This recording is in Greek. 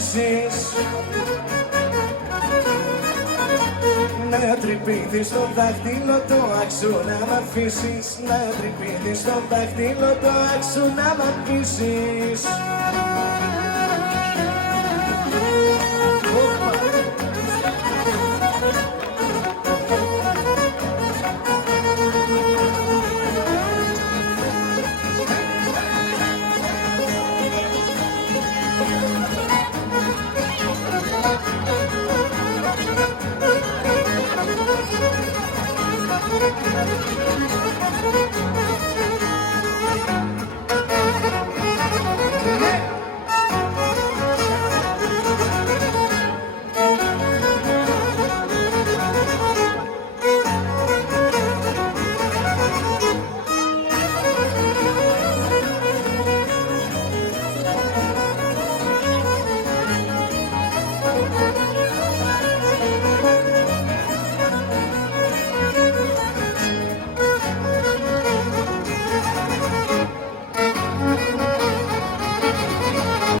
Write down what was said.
αφήσεις. Να τρυπήθεις στο δάχτυλο το άξου να μ' αφήσεις. Να τρυπήθεις στο δάχτυλο το άξου να μ' αφήσεις.